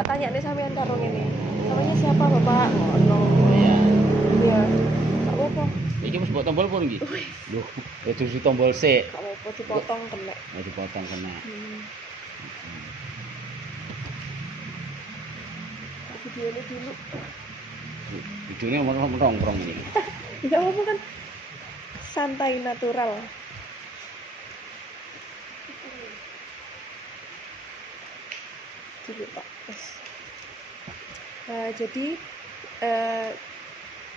Tak tanya nih sampean karo ngene. Namanya siapa, Bapak? Ngono. Iya. Iya. Gak apa-apa. Iki wis mbok tombol pun iki. Loh, itu si tombol sik. Gak apa-apa dipotong kena. Nah, dipotong kena. Video ini dulu. Videonya merong-merong ini. Gak apa-apa kan. Santai natural. Dulu Pak. Jadi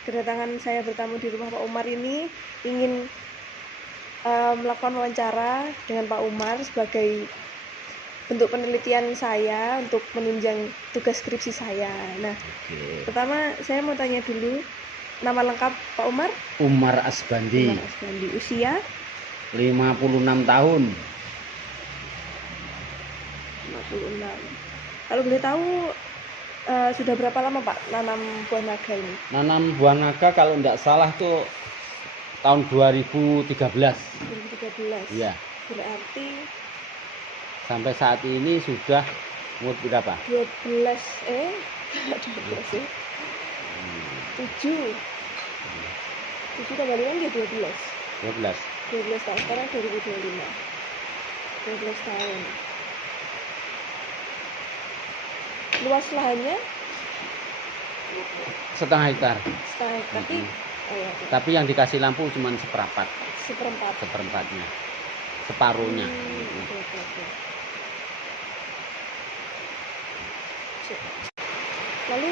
kedatangan saya bertamu di rumah Pak Umar ini ingin melakukan wawancara dengan Pak Umar sebagai bentuk penelitian saya untuk menunjang tugas skripsi saya. Nah, pertama saya mau tanya dulu nama lengkap Pak Umar? Umar Asbandi. Umar Asbandi. Usia? 56 tahun. 56. Kalau boleh tahu sudah berapa lama Pak nanam buah naga ini? Nanam buah naga kalau tidak salah tuh tahun 2013. 2013. Iya. Berarti sampai saat ini sudah umur berapa? 12 12 ya. 7 tambah 5 dia 12 tahun, sekarang 2025 12 tahun. Luas lahannya setengah hektar. Tapi yang dikasih lampu cuma seperempatnya, separuhnya. Oke. Lalu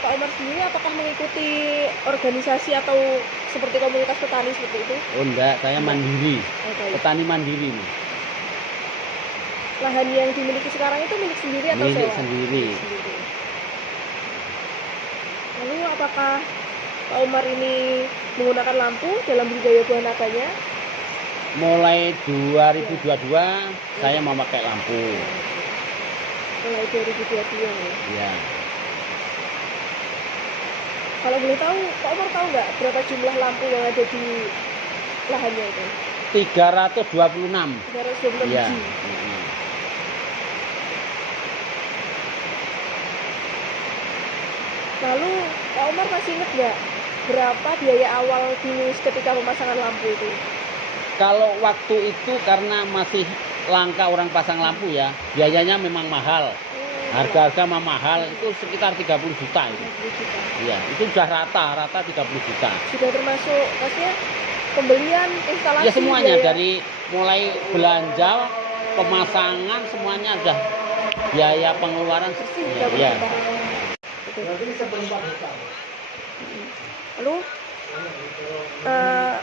Pak Umar sendiri apakah mengikuti organisasi atau seperti komunitas petani seperti itu? Oh enggak, saya mandiri. Petani mandiri nih. Lahan yang dimiliki sekarang itu milik sendiri atau milik sewa? Sendiri. Lalu apakah Pak Umar ini menggunakan lampu dalam budidaya buah naganya? Mulai 2022 saya memakai lampu. Mulai 2022 ya. Kalau boleh tahu, Pak Umar tahu nggak berapa jumlah lampu yang ada di lahannya itu? 326. 326 ya. biji. Lalu Pak Umar masih ingat nggak berapa biaya awal dulu ketika pemasangan lampu itu? Kalau waktu itu karena masih langka orang pasang lampu ya, biayanya memang mahal. Harga-harga mahal itu sekitar 30 juta itu. 30 juta. Iya, itu sudah rata 30 juta. Sudah termasuk maksudnya pembelian, instalasi, ya semuanya biaya. Dari mulai belanja, pemasangan semuanya sudah biaya pengeluaran ya. Lalu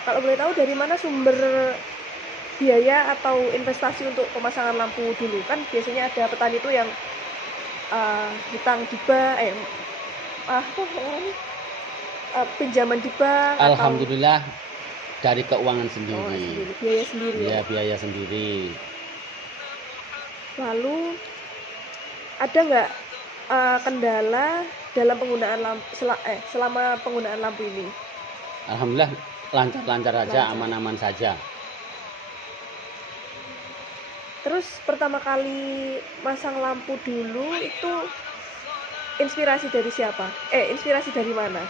kalau boleh tahu dari mana sumber biaya atau investasi untuk pemasangan lampu dulu? Kan biasanya ada petani itu yang hutang di bank, pinjaman di bank. Alhamdulillah dari keuangan sendiri. Biaya sendiri. Ya, biaya sendiri. Lalu ada nggak kendala dalam penggunaan lampu selama penggunaan lampu ini? Alhamdulillah lancar saja, aman-aman saja. Terus pertama kali masang lampu dulu itu inspirasi dari siapa? Inspirasi dari mana?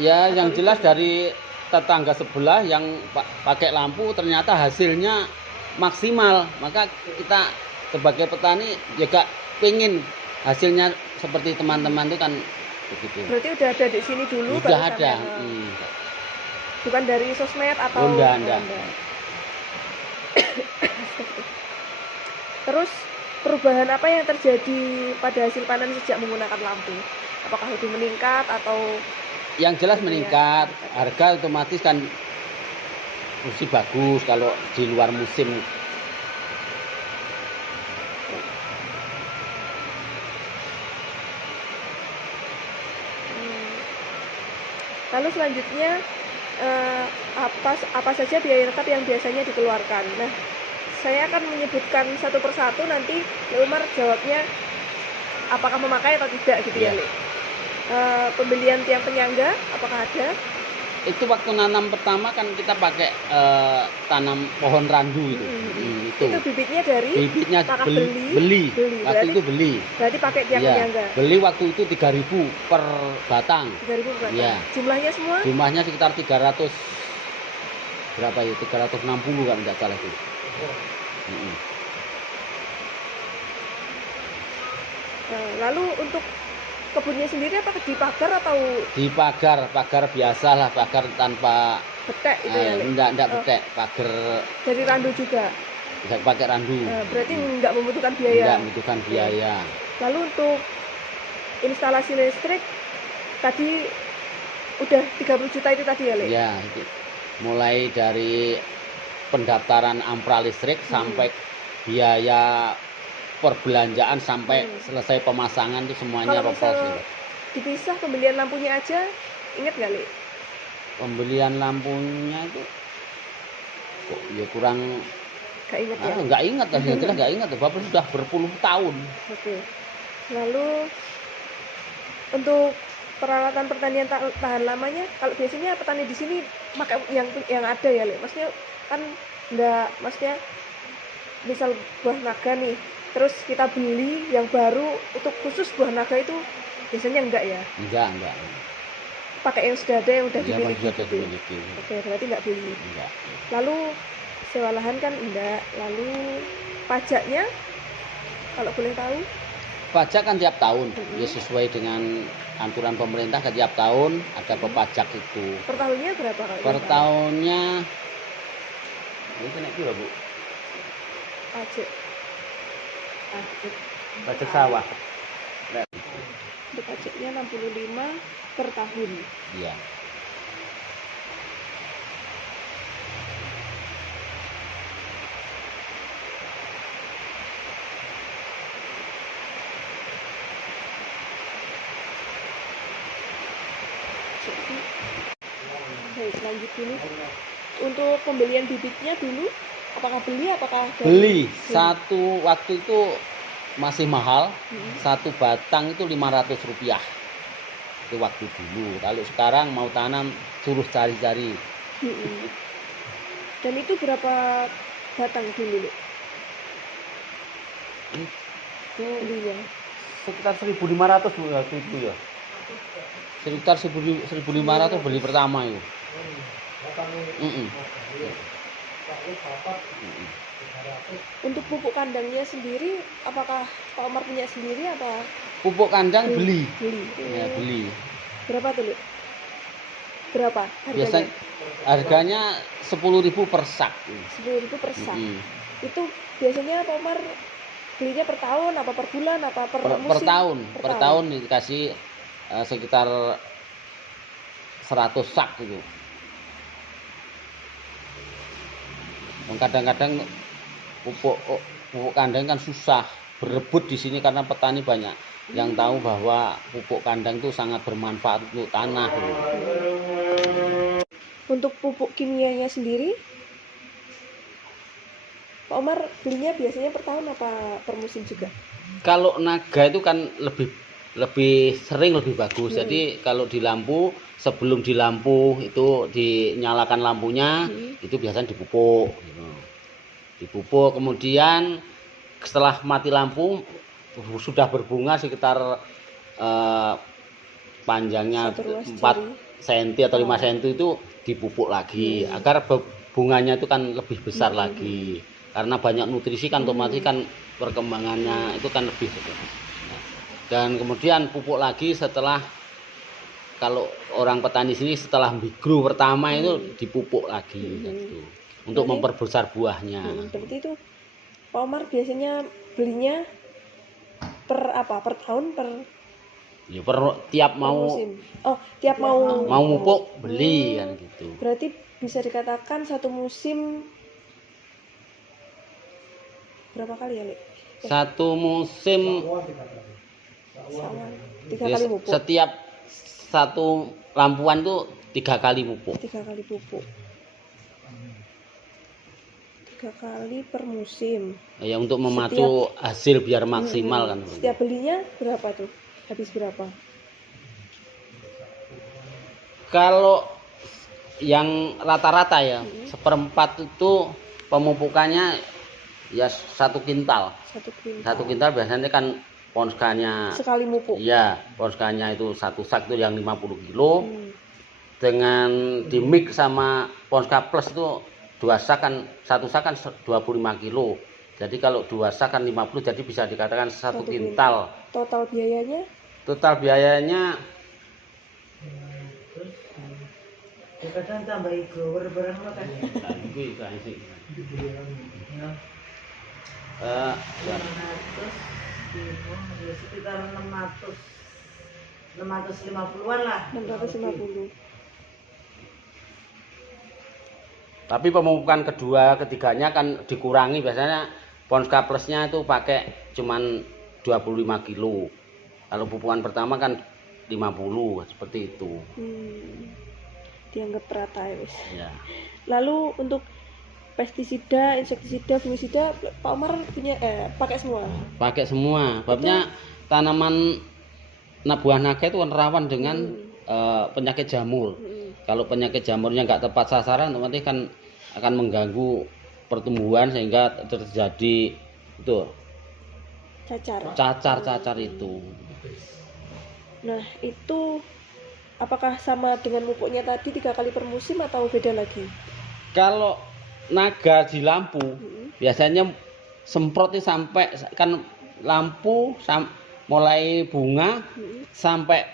Ya, yang jelas dari tetangga sebelah yang pakai lampu ternyata hasilnya maksimal. Maka kita sebagai petani juga pengen hasilnya seperti teman-teman itu kan begitu. Berarti udah ada di sini dulu? Sudah ada. Bukan dari sosmed atau? Enggak. Terus perubahan apa yang terjadi pada hasil panen sejak menggunakan lampu? Apakah lebih meningkat atau? Yang jelas meningkat. Harga otomatis kan mesti bagus kalau di luar musim. Lalu selanjutnya apa saja biaya tetap yang biasanya dikeluarkan? Nah, saya akan menyebutkan satu persatu, nanti Le Umar jawabnya apakah memakai atau tidak gitu ya, Le. Pembelian tiang penyangga apakah ada? Itu waktu nanam pertama kan kita pakai tanam pohon randu itu. Itu bibitnya dari bibitnya apakah beli. Waktu berarti, itu beli. Berarti pakai tiang Ya, penyangga. beli waktu itu 3.000 per batang. 3.000 per batang. Ya. Jumlahnya semua? Jumlahnya sekitar 300 berapa ya? 360 kan enggak salah itu. Nah, lalu untuk kebunnya sendiri apa dipagar atau pagar biasa lah, pagar tanpa betek itu ya? Enggak betek, pagar dari randu juga. Bisa pakai randu. Berarti enggak membutuhkan biaya. Enggak membutuhkan biaya. Lalu untuk instalasi listrik tadi udah 30 juta itu tadi ya, Le? Ya, itu. Mulai dari pendaftaran ampra listrik sampai biaya perbelanjaan sampai selesai pemasangan itu semuanya kalau dipisah pembelian lampunya aja, ingat nggak, Le? Pembelian lampunya itu kok ya kurang nggak ingat ya? Nggak ingat lah, jelas nggak ingat. Bapak sudah berpuluh tahun. Oke. Lalu untuk peralatan pertanian tahan lamanya, kalau biasanya petani di sini pakai yang ada ya, Le? Maksudnya kan nggak, maksudnya misal buah naga nih, terus kita beli yang baru untuk khusus buah naga itu biasanya enggak ya? Enggak. Pakai yang sudah ada, yang udah dimiliki. Oke, berarti enggak beli. Enggak. Lalu sewa lahan kan enggak. Lalu pajaknya kalau boleh tahu? Pajak kan tiap tahun, ya sesuai dengan aturan pemerintah kan tiap tahun ada pepajak itu. Per tahunnya berapa kalau? Per tahunnya ini kena piro, Bu? Pajak sawah. Pajaknya 65 per tahun. Iya. Baik, lanjut dulu. Untuk pembelian bibitnya dulu, apakah beli? Beli. Satu waktu itu masih mahal. Satu batang itu 500 rupiah. Itu waktu dulu. Kalau sekarang mau tanam suruh cari-cari. Dan itu berapa batang dulu? Itu sekitar 1.500 waktu itu ya. Sekitar 1.500 beli pertama itu. Untuk pupuk kandangnya sendiri, apakah Pak Omar punya sendiri apa? Pupuk kandang beli. Ya, beli. Berapa tuh, berapa harganya? Harganya 10.000 per sak. 10.000 per sak. Itu biasanya Pak Omar belinya per tahun, apa per bulan, apa per musim? Per tahun dikasih sekitar 100 sak gitu. Kadang-kadang pupuk kandang kan susah berebut di sini karena petani banyak yang tahu bahwa pupuk kandang itu sangat bermanfaat untuk tanah gitu. Untuk pupuk kimianya sendiri, Pak Omar belinya biasanya per tahun apa per musim juga? Kalau naga itu kan lebih sering lebih bagus. Jadi kalau di lampu, sebelum di lampu itu dinyalakan lampunya, itu biasanya dipupuk gitu. Dipupuk, kemudian setelah mati lampu sudah berbunga sekitar panjangnya 4 cm atau 5 cm itu dipupuk lagi agar bunganya itu kan lebih besar lagi. Karena banyak nutrisi kan otomatis kan perkembangannya itu kan lebih. Dan kemudian pupuk lagi setelah, kalau orang petani sini setelah migro pertama itu dipupuk lagi gitu, untuk memperbesar buahnya. Berarti itu Pak Omar biasanya belinya per tahun ya tiap mau musim. Tiap mau pupuk beli kan gitu. Berarti bisa dikatakan satu musim berapa kali ya, Le? Satu musim 3 kali pupuk. Setiap satu lampuan tuh 3 kali pupuk. 3 kali pupuk. 3 kali per musim. Ya untuk memacu hasil biar maksimal kan. Setiap belinya berapa tuh? Habis berapa? Kalau yang rata-rata ya, seperempat itu pemupukannya ya 1 kintal. 1 kintal. 1 kintal biasanya kan ponskanya. Sekali mupuk. Iya, ponskanya itu 1 sak itu yang 50 kilo. Hmm. Dengan di mix sama Ponska Plus itu 2 sak kan, 1 sak kan 25 kilo. Jadi kalau 2 sak kan 50, jadi bisa dikatakan 1 kintal. Total biayanya? Total biayanya Kadang tambah gower barang lo kan. itu sih. 200 ya sekitar 650-an lah. 650. Tapi pemupukan kedua, ketiganya kan dikurangi, biasanya Ponska Plusnya itu pakai cuman 25 kilo. Kalau pupukan pertama kan 50, seperti itu. Dianggap rata ya, Mas. Ya. Lalu untuk pestisida, insektisida, fungisida, Pak Umar punya pakai semua. Pakai semua. Babnya tanaman buah naga itu kan rawan dengan penyakit jamur. Kalau penyakit jamurnya nggak tepat sasaran, otomatis kan akan mengganggu pertumbuhan sehingga terjadi itu cacar itu. Nah, itu apakah sama dengan pupuknya tadi 3 kali per musim atau beda lagi? Kalau naga di lampu biasanya semprotnya sampai kan lampu mulai bunga sampai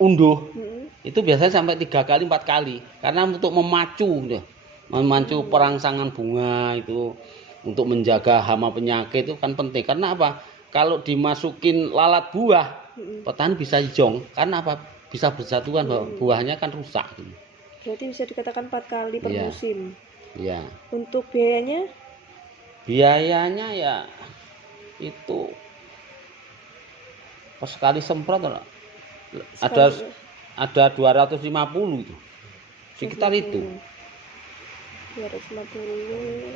unduh itu biasanya sampai 3 kali 4 kali karena untuk memacu perangsangan bunga itu, untuk menjaga hama penyakit itu kan penting. Karena apa? Kalau dimasukin lalat buah, petani bisa jong. Karena apa? Bisa bersatuan, buahnya kan rusak gitu. Berarti bisa dikatakan 4 kali per musim. Iya. Untuk biayanya? Biayanya ya itu pas sekali semprot ada 250 itu. Sekitar itu. 250.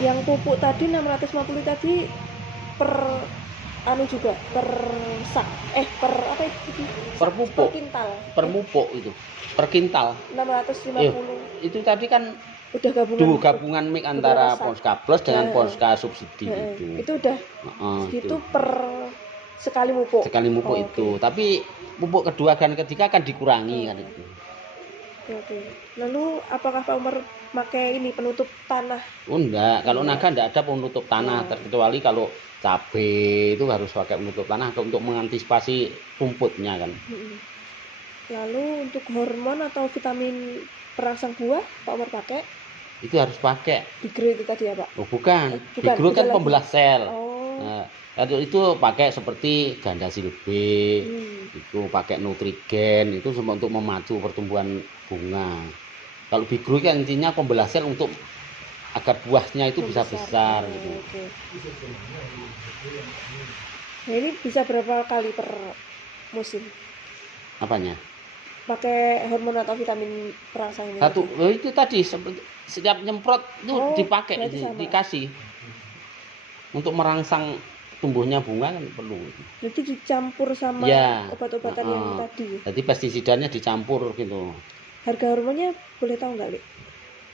Yang pupuk tadi 650 tadi per juga per sak per apa itu? Per pupuk. Per pupuk itu. Per kintal. 650. Itu tadi kan udah gabungan mix antara Ponska Plus dengan Ponska subsidi itu. Itu udah segitu per sekali mupuk. Sekali mupuk itu. Tapi pupuk kedua dan ketiga akan dikurangi kan itu. Oke. Lalu apakah Pak Umar pakai ini penutup tanah? Oh enggak, kalau naga enggak ada penutup tanah, kecuali kalau cabai itu harus pakai penutup tanah untuk mengantisipasi rumputnya kan. Lalu untuk hormon atau vitamin perangsang buah Pak Umar pakai? Itu harus pakai. Bigro itu tadi ya Pak? Oh bukan. Bigro kan pembelah sel. Nah, itu pakai seperti Gandasil B, itu pakai Nutrigen, itu semua untuk memacu pertumbuhan bunga. Kalau Bigro kan intinya pembelah sel untuk agar buahnya itu bisa besar gitu. Okay. Nah ini bisa berapa kali per musim? Apanya? Pakai hormon atau vitamin perangsang ini? Itu tadi setiap nyemprot itu dipakai, dikasih untuk merangsang tumbuhnya bunga kan perlu. Berarti dicampur sama obat-obatan yang tadi. Jadi pestisidanya dicampur gitu. Harga hormonnya boleh tahu nggak, Li?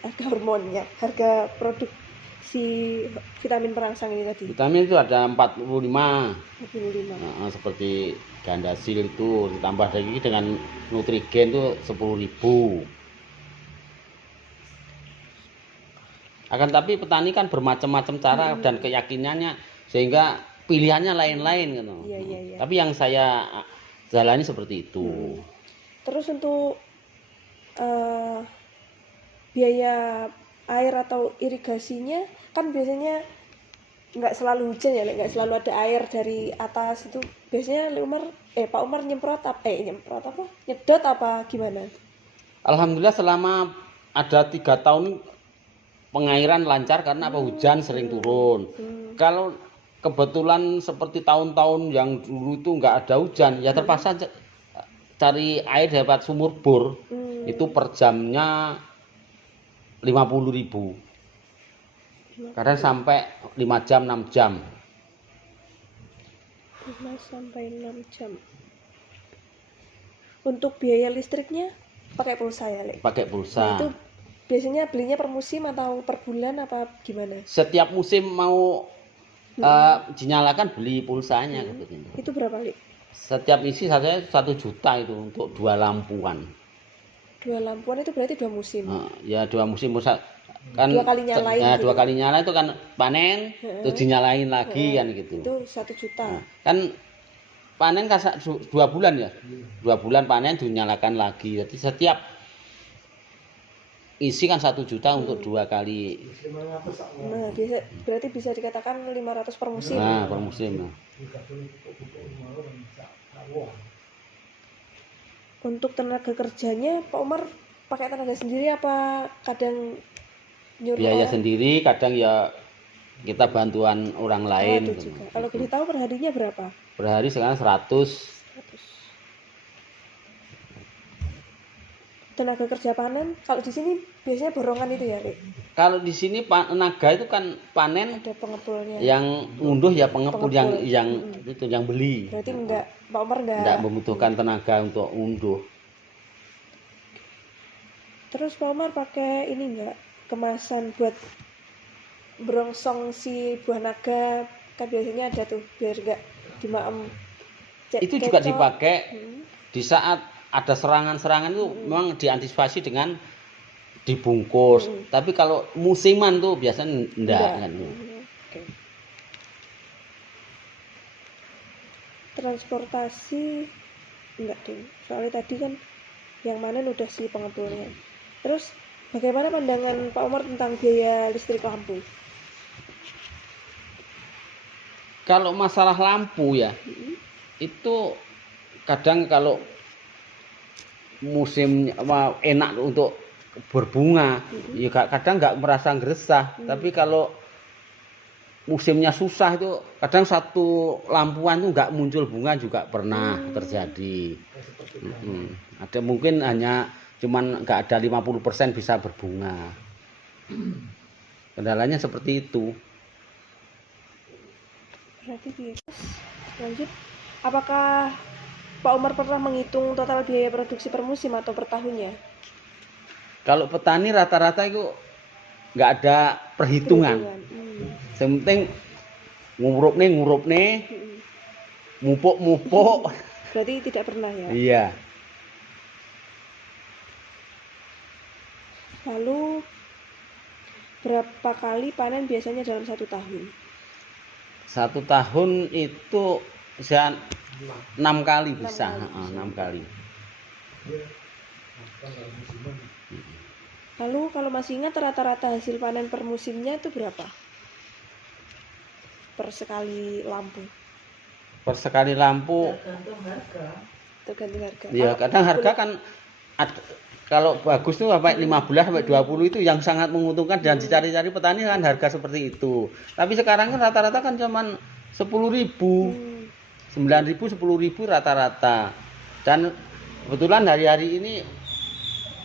Harga hormonnya, harga produk si vitamin perangsang ini tadi. Vitamin itu ada 45. Seperti Gandasil itu ditambah lagi dengan Nutrigen itu 10.000. Akan tapi petani kan bermacam-macam cara dan keyakinannya sehingga pilihannya lain-lain gitu. Iya. Tapi yang saya jalani seperti itu. Terus untuk biaya air atau irigasinya kan biasanya nggak selalu hujan ya, nggak selalu ada air dari atas itu. Biasanya Pak Umar nyedot apa gimana? Alhamdulillah selama ada 3 tahun pengairan lancar karena hujan sering turun. Kalau kebetulan seperti tahun-tahun yang dulu itu nggak ada hujan, ya terpaksa cari air dapat sumur bor. Itu per jamnya 50.000. Kadang sampai 5 jam 6 jam. 5 sampai 6 jam. Untuk biaya listriknya pakai pulsa ya, Lek? Pakai Nah, pulsa. itu biasanya belinya per musim atau per bulan apa gimana? Setiap musim mau dinyalakan beli pulsanya gitu. Itu berapa, Lek? Setiap isi saya 1 juta itu untuk 2 lampuan. 2 lampuan itu berarti 2 musim. Ya 2 musim kan 2 kali nyalain ya, gitu. 2 kali nyala itu kan panen terus dinyalain lagi kan gitu. Itu 1 juta. Nah, kan panen kan 2 bulan ya. 2 bulan panen dinyalakan lagi. Jadi setiap isi kan 1 juta untuk 2 kali. Nah, berarti bisa dikatakan 500 per musim. Nah, per musim. Nah. Untuk tenaga kerjanya Pak Umar pakai tenaga sendiri apa kadang nyuruh Biaya orang? sendiri, kadang ya kita bantuan orang lain. Itu juga. Kalau boleh tahu perharinya berapa? Per hari sekarang 100. 100. Tenaga kerja panen kalau di sini biasanya borongan itu ya, Lek? Kalau di sini tenaga itu kan panen Ada pengepulnya. yang ngunduh ya pengepul Pengepul. yang beli. Berarti enggak, Pak Umar Enggak membutuhkan tenaga untuk ngunduh. Terus Pak Umar pakai ini enggak kemasan buat berongsong si buah naga, kan biasanya ada tuh biar enggak dimaem. Itu juga dipakai di saat ada serangan-serangan itu memang diantisipasi dengan dibungkus. Tapi kalau musiman tuh biasanya enggak. Kan. Okay. Transportasi enggak tuh. Soalnya tadi kan yang manen udah si pengepulnya. Terus bagaimana pandangan Pak Umar tentang biaya listrik lampu? Kalau masalah lampu ya, itu kadang kalau musim enak untuk berbunga, ya kadang nggak merasa geresah. Tapi kalau musimnya susah itu kadang satu lampuan itu nggak muncul bunga juga pernah terjadi. Ada mungkin hanya cuman nggak ada 50% bisa berbunga. Kendalanya seperti itu. Berarti lanjut. Apakah Pak Umar pernah menghitung total biaya produksi per musim atau per tahunnya? Kalau petani rata-rata itu nggak ada perhitungan. Yang penting ngurup nih, mupuk. Berarti tidak pernah ya? Iya. Lalu berapa kali panen biasanya dalam 1 tahun? 1 tahun itu bisa 6 kali bisa, 6 kali. Lalu kalau masih ingat rata-rata hasil panen per musimnya itu berapa? Per sekali lampu. Per sekali lampu. Tergantung harga. Iya, kadang harga kan kalau bagus tuh sampai 15 sampai 20 itu yang sangat menguntungkan dan dicari-cari petani kan harga seperti itu. Tapi sekarang kan rata-rata kan cuman 10.000. 9.000, 10.000 rata-rata. Dan kebetulan hari-hari ini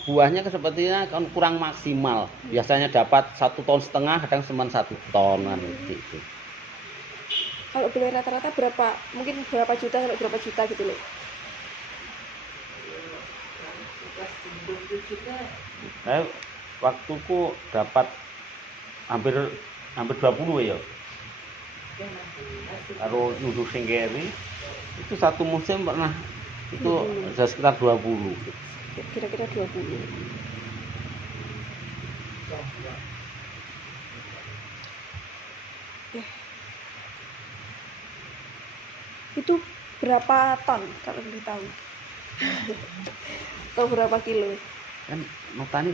buahnya sepertinya kan kurang maksimal. Biasanya dapat 1,5 ton, kadang cuma 1 ton kan gitu. Kalau boleh rata-rata berapa? Mungkin berapa juta sampai berapa juta gitu loh. Waktuku dapat hampir 20 ya. Kalau nyuduh singkeri itu 1 musim pernah itu sekitar 20. Kira-kira 20. Itu berapa ton kalau boleh tahu? Atau berapa kilo? Kan notani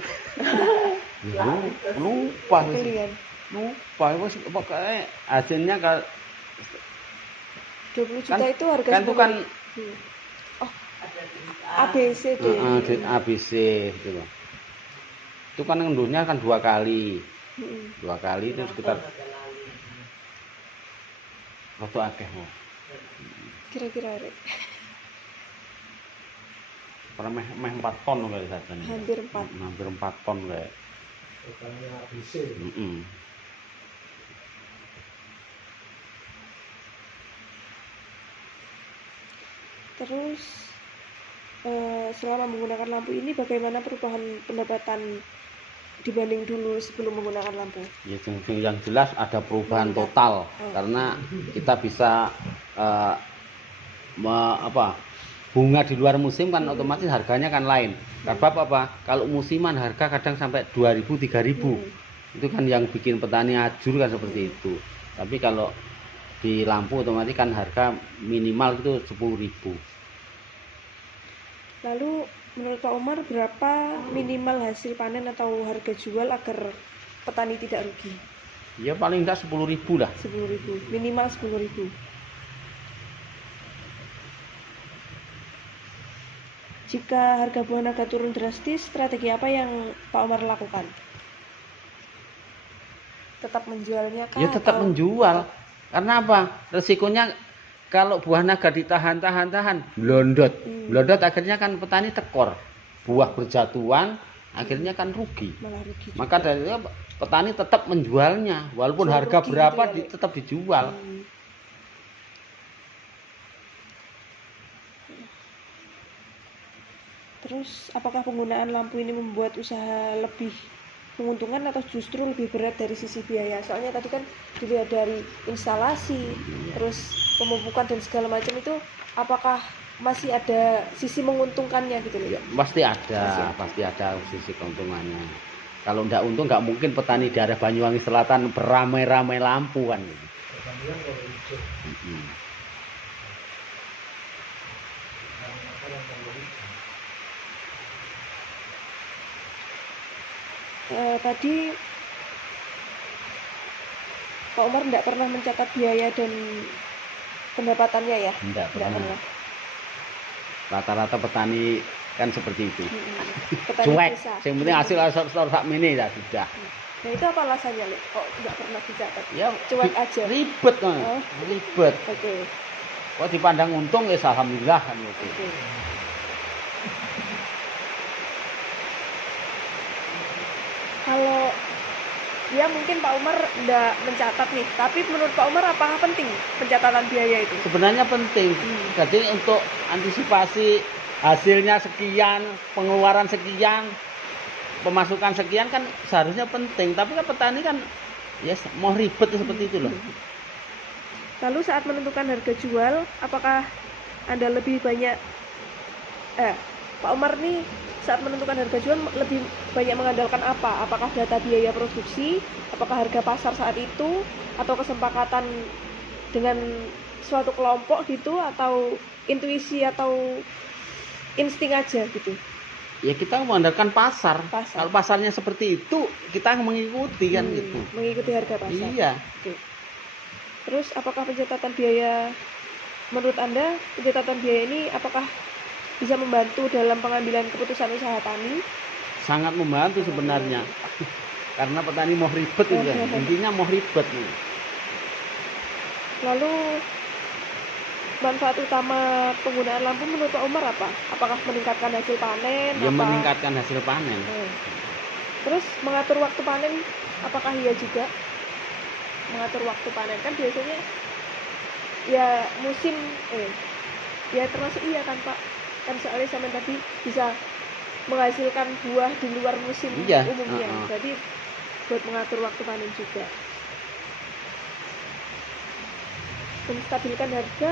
lupa wis pokoknya hasilnya kalau 20 juta itu harga kan itu kan ABC deh. ABC gitu loh. Itu kan ngunduhnya kan 2 kali. 2 kali itu sekitar waktu akeh mau. Kira-kira rek. Pernah meh 4 ton kali sajane. Hampir 4. Hampir 4 ton kayak. Totalnya ABC. Terus selama menggunakan lampu ini bagaimana perubahan pendapatan dibanding dulu sebelum menggunakan lampu? Ya, yang jelas ada perubahan Meningkat. total Oh. karena kita bisa bunga di luar musim kan otomatis harganya kan lain. Sebab apa? Kalau musiman harga kadang sampai 2.000 3.000. Itu kan yang bikin petani ajur kan seperti itu. Tapi kalau di lampu otomatis kan harga minimal itu 10.000. Lalu menurut Pak Umar berapa minimal hasil panen atau harga jual agar petani tidak rugi? Ya paling enggak 10.000 lah. 10.000, minimal 10.000. Jika harga buah naga turun drastis, strategi apa yang Pak Umar lakukan? Tetap menjualnya kah? Ya tetap atau menjual. Karena apa? Resikonya kalau buah naga ditahan, blondot. Blondot akhirnya kan petani tekor. Buah berjatuhan, akhirnya kan rugi. malah rugi juga. Maka dari itu petani tetap menjualnya. Walaupun Jual harga rugi berapa gitu ya, Lek? tetap dijual. Terus apakah penggunaan lampu ini membuat usaha lebih menguntungkan atau justru lebih berat dari sisi biaya? Soalnya tadi kan dilihat dari instalasi, terus pemupukan dan segala macam itu, apakah masih ada sisi menguntungkannya gitu loh? Ya, pasti ada sisi keuntungannya. Kalau ndak untung nggak mungkin petani daerah Banyuwangi Selatan beramai-ramai lampu kan. Pertanian kalau hijau. Yang kalau hijau. Tadi Pak Umar tidak pernah mencatat biaya dan pendapatannya ya? Ndak Tidak pernah. pernah. Rata-rata petani kan seperti itu. Petani Cuek, desa. yang penting hasil sak mini ya sudah. Nah itu apa alasannya, Lek? Kok tidak pernah dicatat? Ya Cuek aja. ribet kan. Oh. Ribet. Oke. Kok dipandang untung ya alhamdulillah kan gitu. Oke. Kalau ya mungkin Pak Umar tidak mencatat nih, tapi menurut Pak Umar apakah penting pencatatan biaya itu? Sebenarnya penting. Jadi untuk antisipasi hasilnya sekian, pengeluaran sekian, pemasukan sekian kan seharusnya penting. Tapi kan petani kan ya mau ribet seperti itu loh. Lalu saat menentukan harga jual, apakah Anda lebih banyak Pak Umar nih saat menentukan harga jual lebih banyak mengandalkan apa? Apakah data biaya produksi, apakah harga pasar saat itu, atau kesepakatan dengan suatu kelompok gitu, atau intuisi atau insting aja gitu? Ya kita mengandalkan pasar. Pasar. Kalau pasarnya seperti itu, kita mengikuti kan gitu. Mengikuti harga pasar. Iya. Oke. Terus apakah pencatatan biaya, menurut Anda pencatatan biaya ini apakah bisa membantu dalam pengambilan keputusan usaha tani? Sangat membantu sebenarnya. Karena petani mau ribet gitu kan. Intinya mau ribet nih. Lalu manfaat utama penggunaan lampu menurut Pak Umar apa? Apakah meningkatkan hasil panen? Ya meningkatkan hasil panen. Terus mengatur waktu panen, apakah iya juga? Mengatur waktu panen kan biasanya ya musim ya termasuk iya kan Pak, kan soalnya sama tadi bisa menghasilkan buah di luar musim umumnya. Jadi buat mengatur waktu panen juga, menstabilkan harga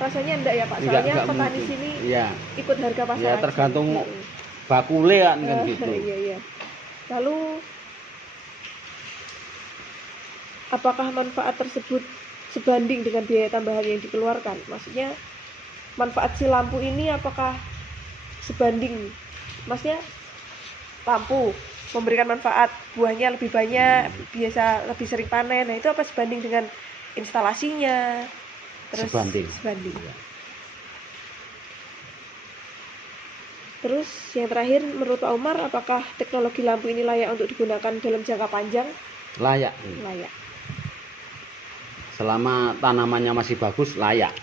rasanya enggak ya Pak, soalnya petani mungkin. sini Ya. ikut harga pasar Ya tergantung bakule kan gitu. Iya. Lalu apakah manfaat tersebut sebanding dengan biaya tambahan yang dikeluarkan? Maksudnya manfaat si lampu ini apakah sebanding? Maksudnya lampu memberikan manfaat, buahnya lebih banyak, biasa lebih sering panen. Nah itu apa sebanding dengan instalasinya? Terus sebanding. Ya. Terus yang terakhir menurut Pak Umar, apakah teknologi lampu ini layak untuk digunakan dalam jangka panjang? Layak. Selama tanamannya masih bagus, layak.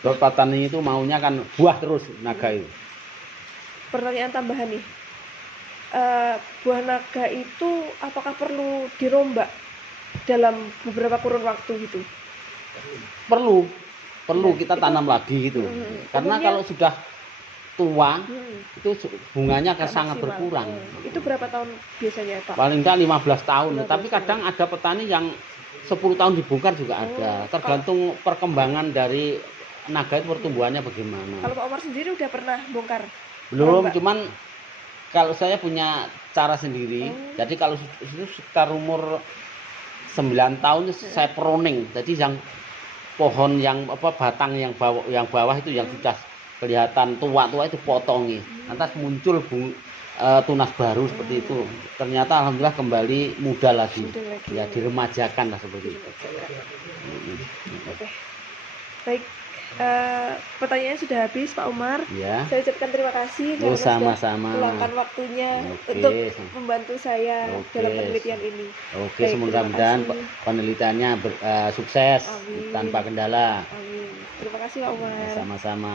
Terus petani itu maunya kan buah terus naga itu. Pertanyaan tambahan nih, buah naga itu apakah perlu dirombak dalam beberapa kurun waktu gitu? Perlu. perlu Iya, kita itu- tanam lagi gitu. Karena umumnya- kalau sudah tua itu bunganya akan nggak sangat maksimal. berkurang. Itu berapa tahun biasanya Pak? Paling enggak 15 tahun, 15 tapi kadang ada petani yang 10 tahun dibongkar juga ada. Tergantung perkembangan dari naga itu pertumbuhannya bagaimana. Kalau Pak Umar sendiri udah pernah bongkar? Belum, Mbak? cuman kalau saya punya cara sendiri. Jadi kalau itu sekitar umur 9 tahun saya pruning. Jadi yang pohon yang batang yang bawah itu yang sudah kelihatan tua-tua itu potongi. Lantas muncul tunas baru seperti itu. Ternyata alhamdulillah kembali muda lagi. Muda lagi. Ya diremajakan lah seperti itu. Oke. Baik. Pertanyaannya sudah habis Pak Umar. Ya. Saya ucapkan terima kasih Oh, karena sudah sama-sama. meluangkan waktunya Oke. untuk membantu saya Oke. dalam penelitian ini. Oke, Baik, semoga-mudahan terima kasih. penelitiannya sukses Amin. tanpa kendala. Amin. Terima kasih Pak Umar. Sama-sama.